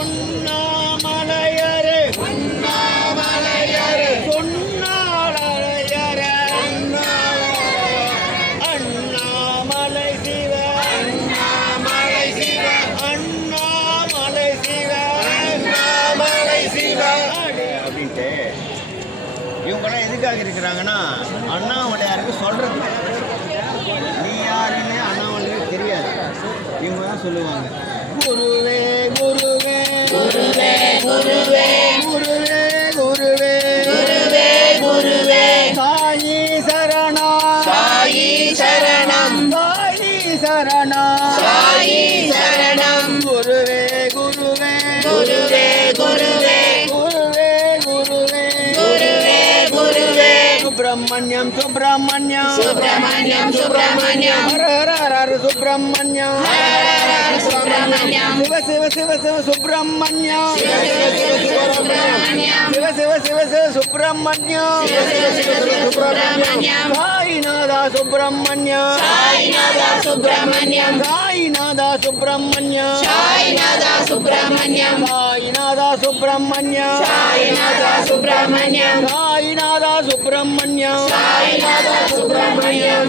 உண்ணாமலையரே சொன்னாலரையரே அண்ணாமலை சிவ அப்படின்ட்டு இவங்கெல்லாம் எதுக்காக இருக்கிறாங்கன்னா அண்ணாமலையாருக்கு சொல்றது. நீ யாருன்னு அண்ணாமலைக்கு தெரியாது, இவங்க தான் சொல்லுவாங்க. குருவே குருவே குருவே குருவே குருவே குருவே குருவே குருவே சாயி சரணம் சாயி சரணம் சாயி சரணம் சாயி சரணம் குருவே குருவே குருவே குருவே குருவே குருவே குருவே குருவே சுப்பிரமணியம் சுப்பிரமணியம் சுப்பிரமணியம் சுப்பிரமணியம் ஹர ஹர ஹர சுப்பிரமணியம் சிவ சிவ சிவ சிவ சுப்பிரமணியம் சிவ சிவ சிவ சிவ சுப்பிரமணியம் சாயிநாதா சுப்பிரமணியம் சாயிநாதா சுப்பிரமணியம் சாயிநாதா சுப்பிரமணியம் சாயிநாதா சுப்பிரமணியம் சாயிநாதா சுப்பிரமணியம் சாயிநாதா சுப்பிரமணியம் சாயிநாதா சுப்பிரமணியம் சாயிநாதா சுப்பிரமணியம்